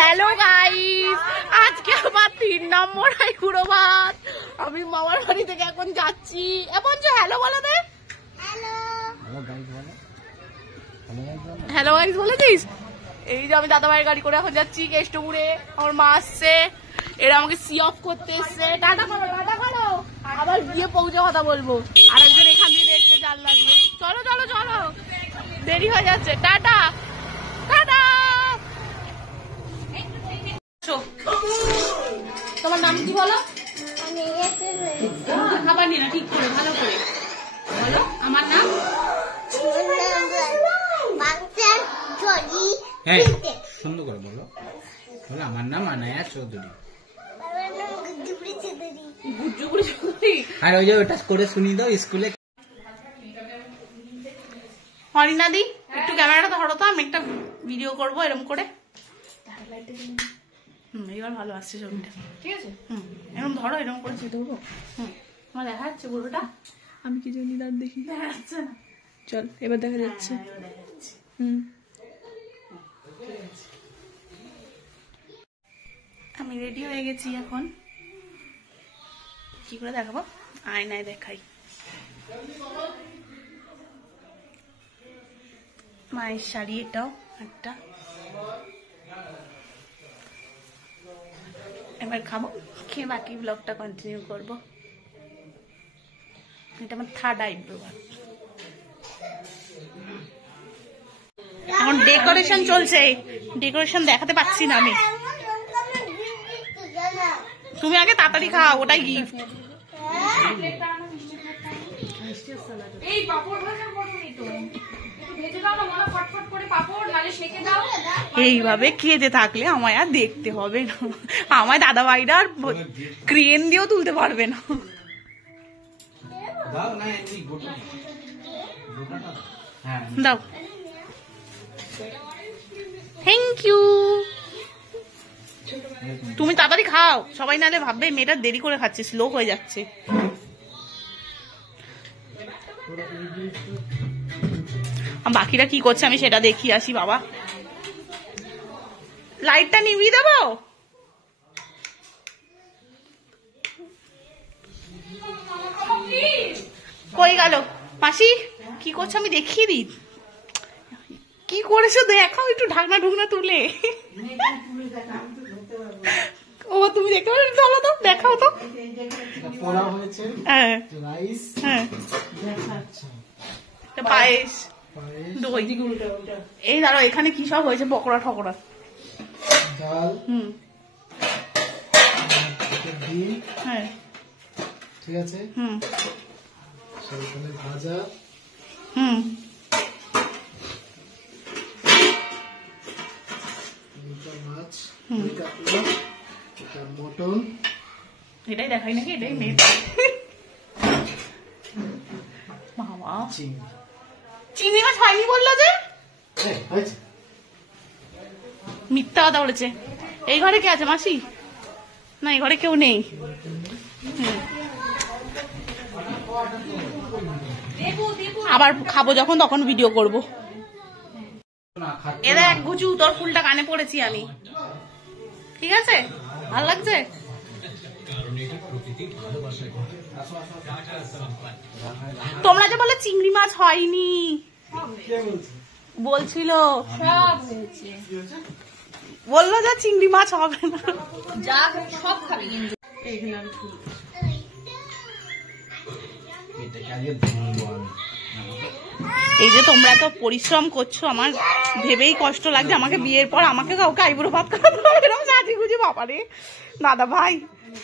Hello guys, আজকে আবার 3 নম্বর আইবুড়ো ভাত। আমি মামার বাড়ি থেকে এখন যাচ্ছি। এখন যে হ্যালো বলে দে। হ্যালো গাইস বলেছিস? এই যে আমি দাদা ভাইয়ের গাড়ি করে এখন যাচ্ছি কেষ্টপুরে। আমার মা আসছে, এরা আমাকে সি অফ করতে এসছে। টাটা করো, টাটা করো। আবার গিয়ে পৌঁছে কথা বলবো। আর একজন এখান দিয়ে দেখছে জানলা দিয়ে। চলো চলো চলো, দেরি হয়ে যাচ্ছে। Tata tata. তোমার নাম কি বলো? খাবার নি না, ঠিক করে ভালো করে বলো। আমার নাম সুন্দর করে বলো। আমার নাম আনায়া চৌধুরী। আর ওই যে ওটা করে শুনি দাও স্কুলে। হরিনাদি একটু ক্যামেরাটা ধরো তো, আমি একটা ভিডিও করবো এরকম করে। এবার ভালো আসছে ছবিটা, ঠিক আছে? এরকম ধরো, এরকম করে ধরবো। আমার দেখা যাচ্ছে পুরোটা? আমি কি জানি না, দেখি দেখা যাচ্ছে না। চল এবার দেখা যাচ্ছে। আমি রেডি হয়ে গেছি। এখন কি করে দেখাবো? আয়নায় দেখাই। মায়ের শাড়ি এটাও একটা। এবার খাবো, খেয়ে বাকি ব্লগটা কন্টিনিউ করবো। এটা আমার থার্ড আইব্রো ভাত। এখন ডেকোরেশন চলছে, ডেকোরেশন দেখাতে পাচ্ছি না আমি। তুমি আগে তাড়াতাড়ি খাও, ওটাই গিফট। এইভাবে খেতে থাকলে আমায় আর দেখতে হবে না। আমায় দাদা ভাইরা আর ক্রেন দিয়েও তুলতে পারবে না। দাও, থ্যাংক ইউ। তুমি তাড়াতাড়ি খাও, সবাই নাহলে ভাববে মেয়েটা দেরি করে খাচ্ছে, স্লো হয়ে যাচ্ছে। বাকিরা কি করছে আমি সেটা দেখি আসি। বাবা, লাইটটা নিভিয়ে দেবো? কই গেল মাসি? কি করছো আমি দেখিয়ে দিই। কি করেছো দেখাও একটু, ঢাকনা ঢুকনা তুলে। ও তুমি দেখতে পারো? চলো তো দেখাও তো। হ্যাঁ হ্যাঁ, পায়েস, দই। এই দাঁড়াও, এখানে কি সব হয়েছে? পকোড়া ঠকোড়া, হ্যাঁ ঠিক আছে। ভাজা, মাছ, মটন। এটাই দেখাই নাকি? এটাই মেয়ে। বাবা, চিংড়ি মাছ হয়নি বললো যে? মিথ্যা কথা বলেছে। এই ঘরে কে আছে মাসি? না, এই ঘরে কেউ নেই। আবার খাবো যখন তখন ভিডিও করব। এ দেখ গুচু, তোর ফুলটা কানে পড়েছি আমি, ঠিক আছে? ভালো লাগছে? তোমরা যে বলে চিংড়ি মাছ হয়নি বলছিল, বললো যে চিংড়ি মাছ হবে না। সব খাবি কিন্তু। এই যে তোমরা তো পরিশ্রম করছো, আমার ভেবেই কষ্ট লাগছে। আমাকে বিয়ের পর আমাকে কাউকে আইবুড়ো ভাত খাওয়াতে হবে এরকম সাজি গুজি? বাবারে দাদা ভাই,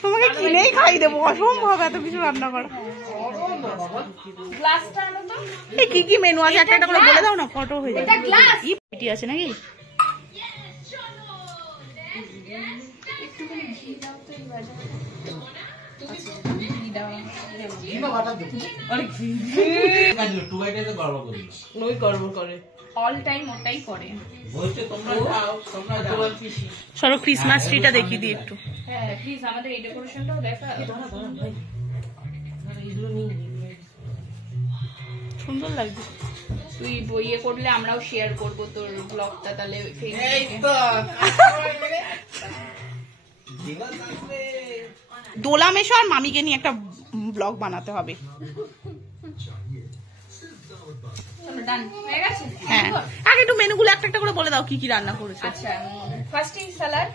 তোমাকে কিনেই খাই দেবো, অসম্ভব এত কিছু রান্না করা। কি কি মেনু আছে একটা একটা করে বলে দাও না, ফটো হয়ে যাবে। পেটি আছে নাকি? চলো ক্রিসমাস ট্রিটা দেখিয়ে দিই একটু। হ্যাঁ প্লিজ, আমাদের এই ডেকোরেশনটাও দেখা। সুন্দর লাগছে। তুই বইয়ে করলে আমরাও শেয়ার করবো তোর ব্লগটা, তাহলে দোলা মেশো আর মামিকে নিয়ে একটা ব্লগ বানাতে হবে। হ্যাঁ, আগে একটু মেনুগুলো একটা একটা করে বলে দাও, কি কি রান্না করেছো। আচ্ছা, ফার্স্টে স্যালাড,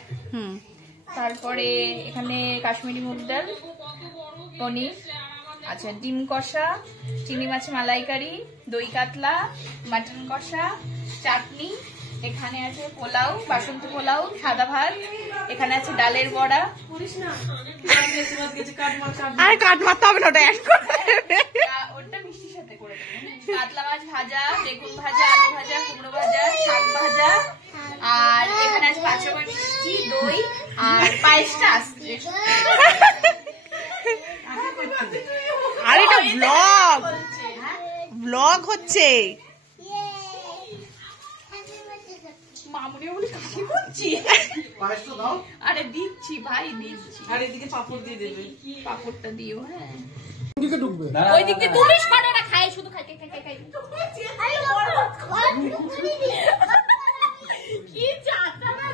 তারপরে এখানে কাশ্মীরি মুগ ডাল, পনির, আচ্ছা ডিম কষা, চিংড়ি মাছ মালাইকারি, দই কাতলা, মাটন কষা, চাটনি, এখানে আছে পোলাও, বাসন্তী পোলাও, সাদা ভাত, এখানে আছে ডালের বড়া। আরে কাট মারতে হবে না, ওটা অ্যাড করে ওটা মিষ্টির সাথে করে দেবেন। কাতলা মাছ ভাজা, বেগুন ভাজা, আলু ভাজা, কুমড়ো ভাজা, শাক ভাজা, আর এখানে আছে 5 রকমের মিষ্টি, দই, আর পায়েসটা আসছে। আর এটা ব্লগ ব্লগ হচ্ছে। মামুনি বলে কি করছি? আরে দিচ্ছি ভাই, দিচ্ছি। আর এদিকে পাপড় দিয়ে দেবে। পাপড়টা দিও। হ্যাঁ, ঢুকবে ওই দিক দিয়ে তুমি সরে না, খায় শুধু খাই খাই খাই খাই। কি চাটা না,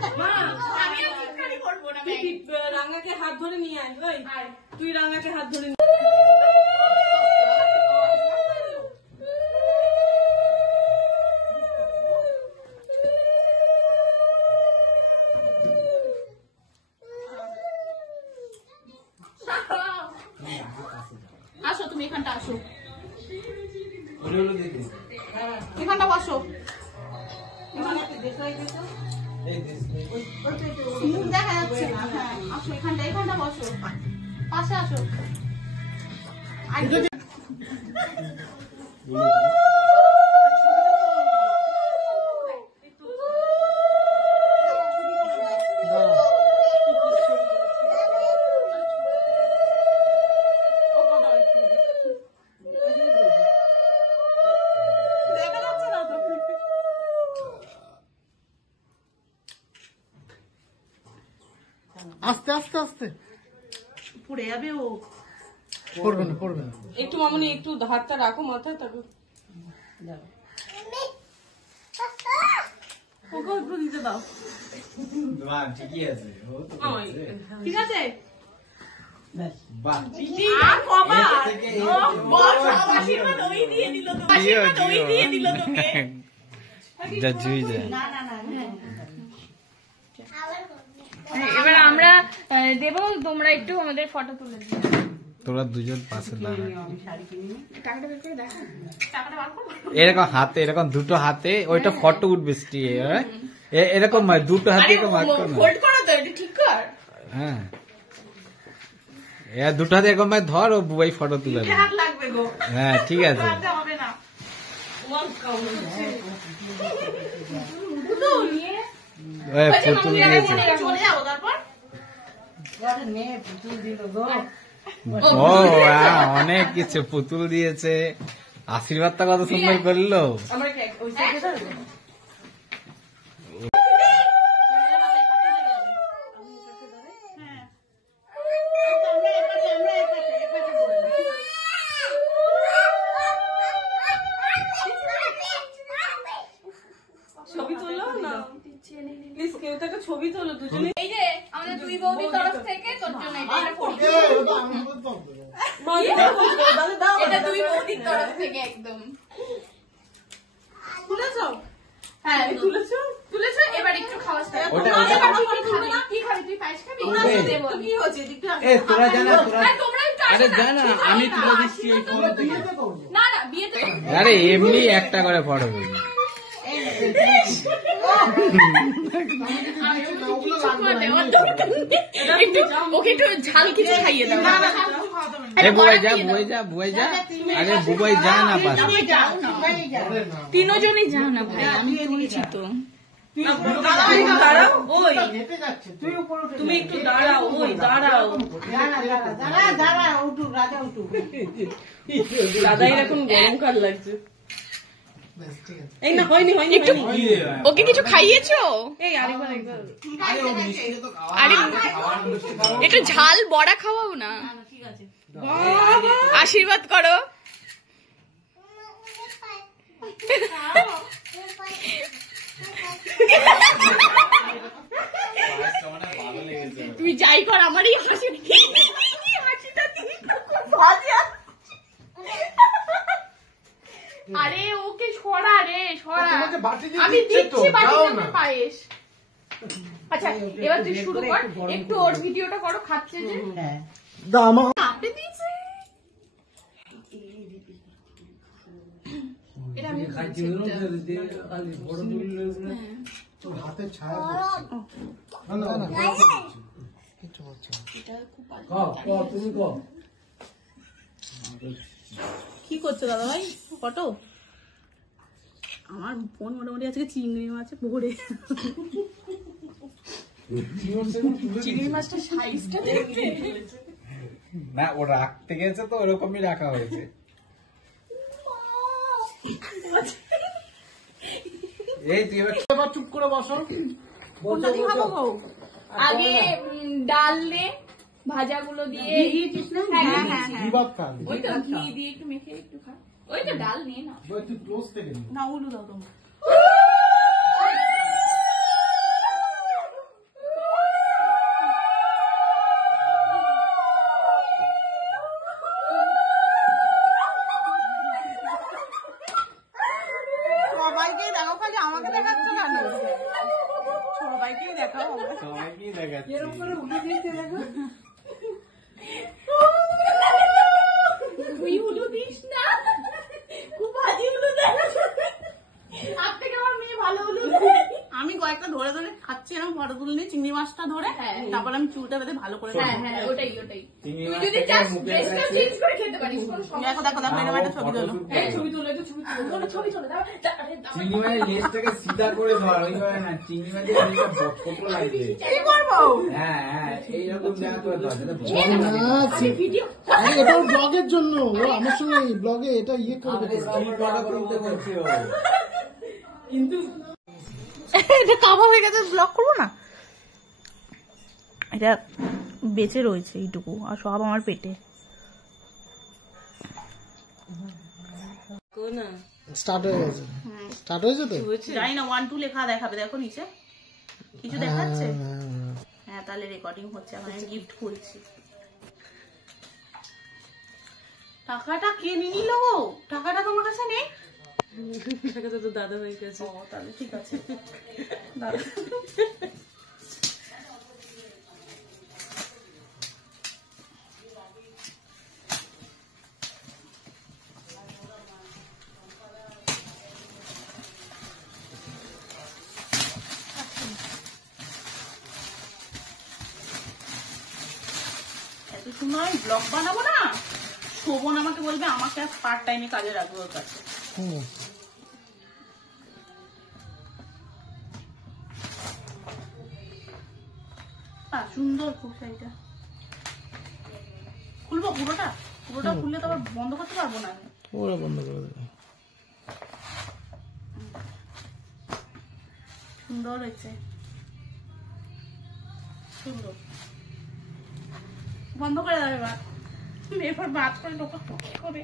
আমি আর চিৎকারই করবো না। রাঙাকে হাত ধরে নিয়ে আয়, ওই তুই রাঙাকে হাত ধরে আসো, তুমি এখানটা আসো, ওরে ওরে দেখো এখানটা বসো। দেখা যাচ্ছে না। হ্যাঁ, আসো এখানটা বসো, পাশে আসো। আস্তে আস্তে আস্তে পড়ে যাবে ও। পড়বে না পড়বে না। একটু মামুনি একটু হাতটা রাখো মাথায়, তাকে ওকে একটু দিতে দাও। বাহ, ঠিকই আছে, ও তো করছে। ঠিক আছে, বাহ, আর কবার এর থেকে এই বস, আশীর্বাদ ওই দিয়ে দিল তো, আশীর্বাদ ওই দিয়ে দিল তোকে। যা জুই যায়। এবার আমরা দেবো, তোমরা একটু আমাদের ফটো তুলে দিও। তোরা দুজন পাশে দাঁড়া। টাকাটা বের করে দেখো, টাকাটা বার করো। এরকম হাতে, এরকম দুটো হাতে ওইটা ফটো উঠবে স্টিয়ে, এরকম দুটো হাতে এরকম হাত কর না। হোল্ড করো তো, এটা ঠিক কর। হ্যাঁ, এর দুটো হাতে এরকম ধর, ও বুবাই ফটো তুলে দেবে। হাত লাগবে গো, হ্যাঁ ঠিক আছে। হাতে হবে না। পুতুল দিয়েছে। চলে যাবো তারপর। ও অনেক কিছু পুতুল দিয়েছে, আশীর্বাদটা কত সুন্দর করলো। আমরা ওই সাইডে দাঁড়াবো। ছবি তোলো না প্লিজ, কেউ তাকে ছবি তোলো দুজনে। এই যে আমাদের দুই বৌদির তরফ থেকে তোর জন্য এটা ফটো। এটা দুই বৌদির তরফ থেকে একদম। তুলেছো? হ্যাঁ তুলেছো? তুলেছো, এবার একটু খাওয়া স্টার্ট ওটা- করো। ওটা- কি খাবি তুই? পায়েস খাবি? ওটাই। দেবো। কি হচ্ছে দিকটা? তোরা জানা, তোরা আরে তোমরা একটু আসো আরে না। জানা, আমি তুলে দিচ্ছি এই ফোন থেকে। না না, বিয়েতে আরে এমনি একটা করে ফটো করবি। ওকে একটু ঝাল কিছু খাইয়ে দাও। এ বুবাই যা, বুবাই যা, বুবাই যা। আরে বুবাই যা না পাশে। তিনজনই যাও না ভাই, আমি তুলছি তো। দাঁড়াও, ওই তুমি একটু দাঁড়াও, ওই দাঁড়াও। দাদাই এখন গরমকাল লাগছে। এই না, হয়নি হয়নি একটু হয়নি। ওকে কিছু খাইয়েছো? এই আরেকবার একবার আরে একটু ঝাল বড়া খাওয়াও না। আশীর্বাদ করো। তুই যাই কর, আমারই হাসি। তোমাকে বাটি দিয়ে আমি দিচ্ছে তো, দিচ্ছি বাটির দাও সামনে না। পায়েস। আচ্ছা এবার তুই শুরু কর, একটু ওর ভিডিওটা করো খাচ্ছে যে। দাও আমার আপনি দিয়েছে এটা আমি খাচ্ছি হাতে ছায়া কি করছো দাদা ভাই? ফটো আমার ফোন মোটামুটি আজকে চিংড়ি মাছ ভরে। চিংড়ি মাছটা সাইজটা দেখতে না ও রাখতে গেছে তো ওরকমই রাখা হয়েছে। এই তুই এবার চুপ করে বসো। কোনটা দিয়ে খাবো গো? আগে ডাল নে ভাজাগুলো দিয়ে হ্যাঁ হ্যাঁ হ্যাঁ বিবাদ খান ওই তো ঘি দিয়ে একটু মেখে একটু খা। ওই তো ডাল নিয়ে না একটু ক্লোজ থেকে নিন। না উলু দাও তোমরা। সবাইকেই দেখো, খালি আমাকে দেখাচ্ছ কেন? সবাইকেই দেখাও। সবাইকেই দেখাচ্ছি। তুই উলু দিস না, খুব বাজে উলু দেয়। আজ থেকে আমার মেয়ে ভালো উলু দেয়। আমি কয়েকটা ধরে ধরে খাচ্ছি এরকম ফটো তুলে নিয়ে চিংড়ি মাছটা ধরে, তারপর আমি চুলটা বেঁধে ভালো করে হ্যাঁ হ্যাঁ ওটাই ওটাই চিংড়ি তুই মাছ যদি থেকে চাস মুখে ড্রেসটা রাখছি। চেঞ্জ করে খেতে পারিস কোনো সমস্যা দেখো দেখো দেখো এরকম একটা ছবি তোলো। ছবি তুলে একটু ছবি তুলে দাও চিংড়ি মাছের লেজটাকে সিধা করে ধর, ওইভাবে না, চিংড়ি মাছের লেজটা বকবক লাগবে। কি করবো? হ্যাঁ হ্যাঁ এইরকম জায়গা করে ধর, যাতে বক ভিডিও আরে এটা ওর ব্লগের জন্য, ও আমার সঙ্গে এই ব্লগে এটা ইয়ে করে দেবে। এটা কাবা হয়ে গেছে, ব্লক করবো না। এটা বেঁচে রয়েছে এইটুকু, আর সব আমার পেটে। স্টার্ট হয়ে গেছে, স্টার্ট হয়েছে তো। জানি না 1 2 লেখা দেখাবে, দেখো নিচে কিছু দেখাচ্ছে। হ্যাঁ তাহলে রেকর্ডিং হচ্ছে, এখন আমি গিফট খুলছি। টাকাটা কে নিয়ে নিল গো? টাকাটা তোমার কাছে নেই? টাকাটা তো দাদা ভাইয়ের কাছে। ও তাহলে ঠিক আছে। দাঁড়া। এত সময় ব্লগ বানাবো না, শোভন আমাকে বলবে আমাকে পার্ট টাইমে কাজে রাখবো ওর কাছে। হুম। সুন্দর খুব শাড়িটা। খুলবো পুরোটা? পুরোটা খুললে তো আবার বন্ধ করতে পারবো না আমি। ওরা বন্ধ করে দেবে। সুন্দর হয়েছে, সুন্দর। বন্ধ করে দেবে এবার, এবার বাদ করে ঢোকা করে।